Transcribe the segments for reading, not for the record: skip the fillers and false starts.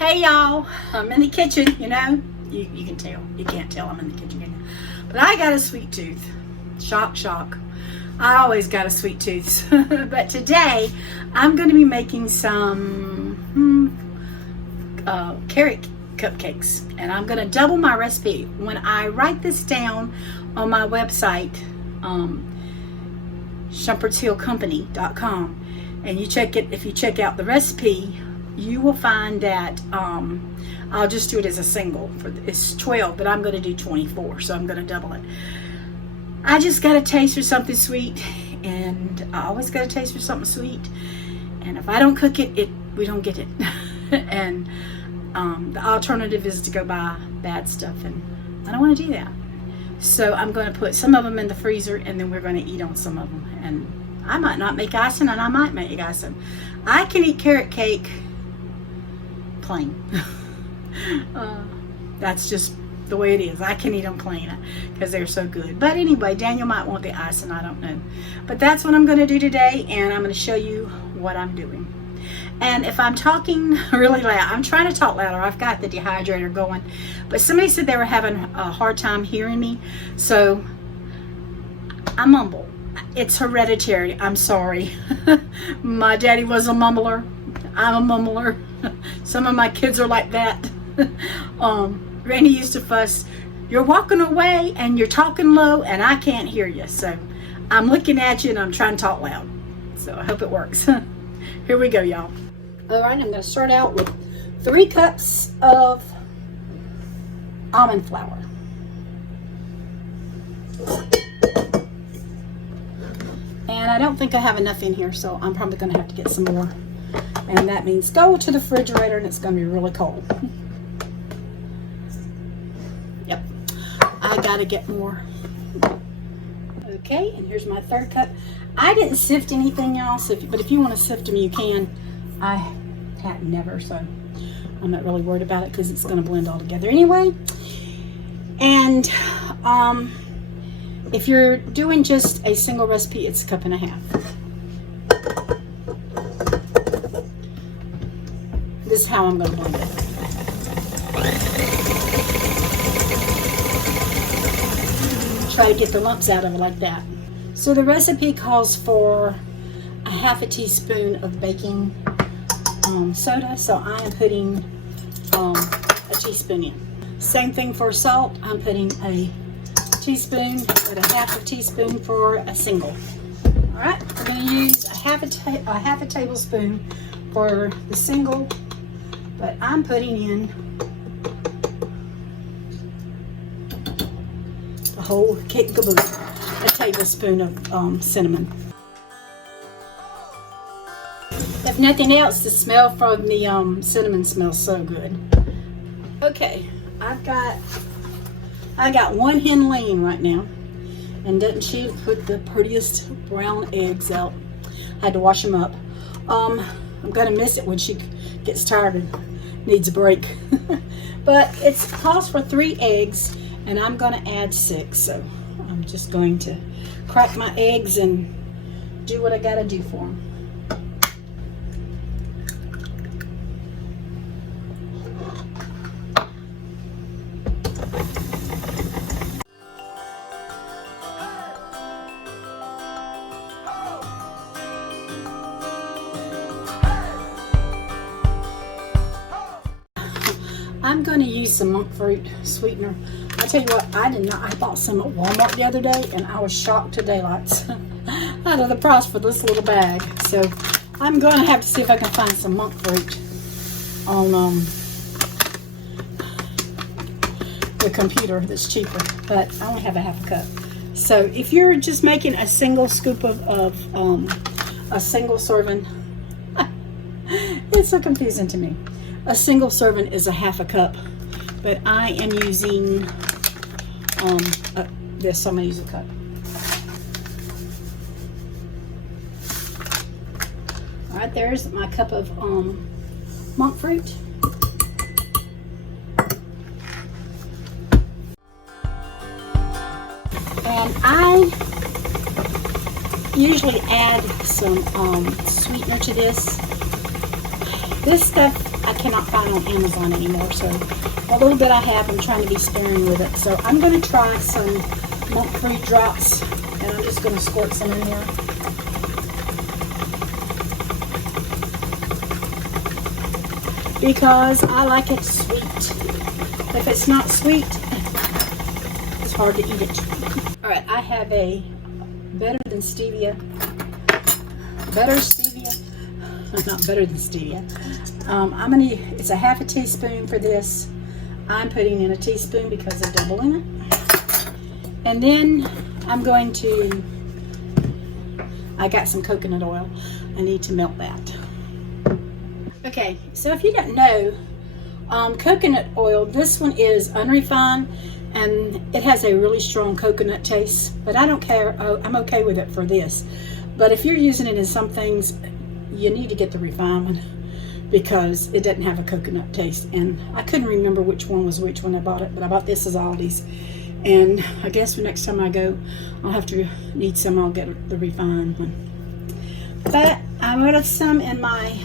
Hey y'all, I'm in the kitchen, you know. You can tell. You can't tell I'm in the kitchen, can you? But I got a sweet tooth. Shock, shock. I always got a sweet tooth. But today, I'm going to be making some carrot cupcakes. And I'm going to double my recipe. When I write this down on my website, shumpertshillcompany.com, and you check it, if you check out the recipe, you will find that I'll just do it as a single. It's 12, but I'm going to do 24, so I'm going to double it. I just got a taste for something sweet, and I always got a taste for something sweet. And if I don't cook it, we don't get it. And the alternative is to go buy bad stuff, and I don't want to do that. So I'm going to put some of them in the freezer, and then we're going to eat on some of them. And I might not make icing, and I might make icing. I can eat carrot cake plain. That's just the way it is. I can eat them plain because they're so good. But anyway, Daniel might want the icing, I don't know. But that's what I'm going to do today, and I'm going to show you what I'm doing. And if I'm talking really loud, I'm trying to talk louder. I've got the dehydrator going. But somebody said they were having a hard time hearing me, so I mumble. It's hereditary. I'm sorry. My daddy was a mumbler. I'm a mumbler. Some of my kids are like that. Randy used to fuss, "You're walking away and you're talking low and I can't hear you." So I'm looking at you and I'm trying to talk loud. So I hope it works. Here we go, y'all. All right, I'm going to start out with 3 cups of almond flour. And I don't think I have enough in here, so I'm probably going to have to get some more. And that means go to the refrigerator, and it's going to be really cold. Yep, I got to get more. Okay, and here's my 3rd cup. I didn't sift anything, y'all, but if you want to sift them, you can. I had never, so I'm not really worried about it because it's going to blend all together anyway. And if you're doing just a single recipe, it's 1.5 cups. This is how I'm going to blend it. Try to get the lumps out of it like that. So the recipe calls for 1/2 teaspoon of baking soda, so I am putting a teaspoon in. Same thing for salt. I'm putting a teaspoon, but 1/2 teaspoon for a single. All right, we're going to use a half a tablespoon for the single, but I'm putting in the whole kit and caboodle, a tablespoon of cinnamon. If nothing else, the smell from the cinnamon smells so good. Okay, I got 1 hen laying right now, and doesn't she put the prettiest brown eggs out? I had to wash them up. I'm gonna miss it when she gets tired and needs a break. But it calls for 3 eggs, and I'm gonna add 6. So I'm just going to crack my eggs and do what I gotta do for them. I'm going to use some monk fruit sweetener. I tell you what, I bought some at Walmart the other day, and I was shocked to daylights out of the price for this little bag. So I'm going to have to see if I can find some monk fruit on the computer that's cheaper, but I only have a 1/2 cup. So if you're just making a single scoop of a single serving, it's so confusing to me. A single serving is a 1/2 cup, but I am using this, so I'm going to use a cup. All right, there's my cup of monk fruit. And I usually add some sweetener to this. This stuff I cannot find on Amazon anymore, so a little bit I have, I'm trying to be sparing with it. So I'm going to try some monk-free drops, and I'm just going to squirt some in there. Because I like it sweet. If it's not sweet, it's hard to eat it. Alright, I have a better than stevia. Not better than stevia. It's a half a teaspoon for this. I'm putting in a teaspoon because of doubling it. And then I'm going to, I got some coconut oil. I need to melt that. Okay, so if you don't know, coconut oil, this one is unrefined and it has a really strong coconut taste, but I don't care. I'm okay with it for this. But if you're using it in some things, you need to get the refinement because it doesn't have a coconut taste. And I couldn't remember which one was which when I bought it, but I bought this as Aldi's. And I guess the next time I go, I'll have to need some. I'll get the refined one. But I'm out of some in my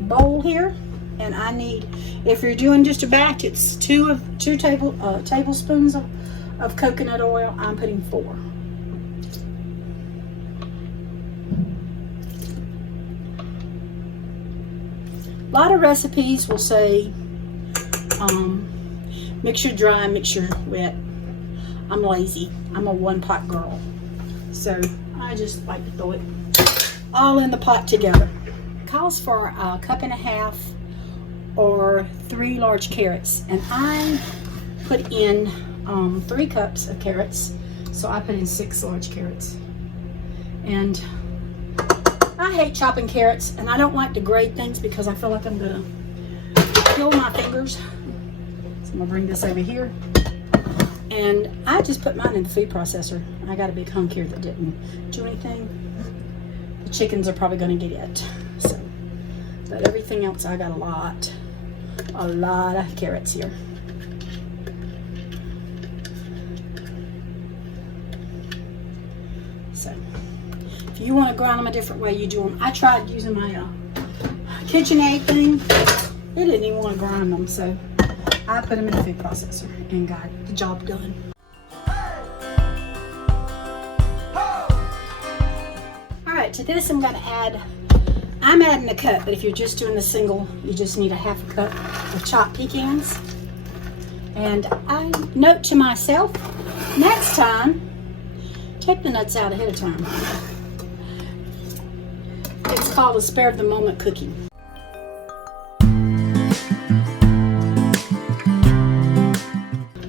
bowl here, and I need, if you're doing just a batch, it's two tablespoons of coconut oil. I'm putting 4. A lot of recipes will say mixture dry, mixture wet. I'm lazy. I'm a one-pot girl, so I just like to throw it all in the pot together. Calls for a cup and a half or 3 large carrots, and I put in 3 cups of carrots, so I put in 6 large carrots. And I hate chopping carrots, and I don't like to grate things because I feel like I'm gonna kill my fingers. So I'm gonna bring this over here, and I just put mine in the food processor. I got a big hunk here that didn't do anything. The chickens are probably gonna get it. So, but everything else, I got a lot of carrots here. So, if you want to grind them a different way, you do them. I tried using my KitchenAid thing. It didn't even want to grind them, so I put them in the food processor and got the job done. Alright, to this I'm adding a cup, but if you're just doing the single, you just need a half a cup of chopped pecans. And I note to myself, next time, take the nuts out ahead of time. It's called a spare of the moment cooking.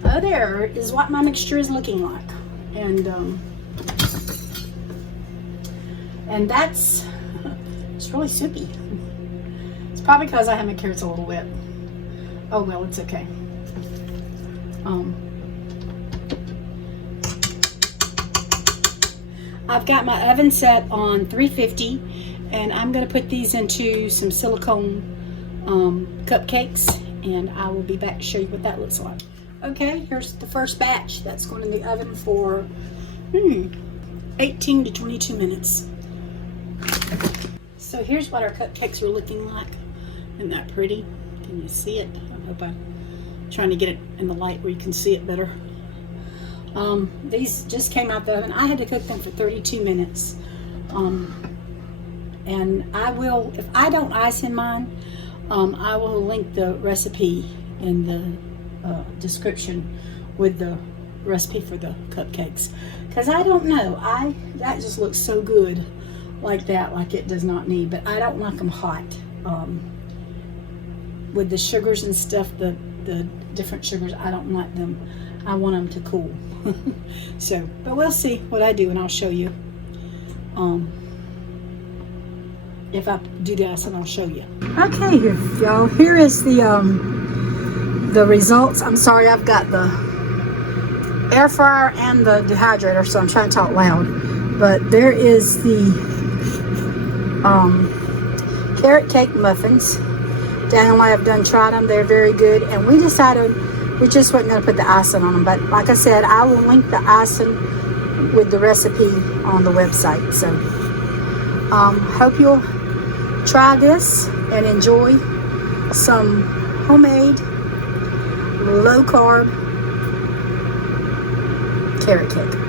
Oh, there is what my mixture is looking like. And that's, it's really soupy. It's probably because I have my carrots a little wet. Oh well, it's okay. I've got my oven set on 350, and I'm going to put these into some silicone cupcakes, and I will be back to show you what that looks like. Okay, here's the first batch that's going in the oven for 18 to 22 minutes. So here's what our cupcakes are looking like. Isn't that pretty? Can you see it? I hope I'm trying to get it in the light where you can see it better. These just came out the oven. I had to cook them for 32 minutes. And I will, if I don't ice in mine, I will link the recipe in the description with the recipe for the cupcakes. Because I don't know, that just looks so good like that, like it does not need, but I don't like them hot. With the sugars and stuff, the different sugars, I don't like them. I want them to cool. So, but we'll see what I do, and I'll show you. If I do this, and I'll show you. Okay, here, y'all. Here is the results. I'm sorry, I've got the air fryer and the dehydrator, so I'm trying to talk loud. But there is the carrot cake muffins. Daniel and I have tried them. They're very good, and we decided we just weren't going to put the icing on them. But like I said, I will link the icing with the recipe on the website. So hope you'll try this and enjoy some homemade, low carb carrot cake.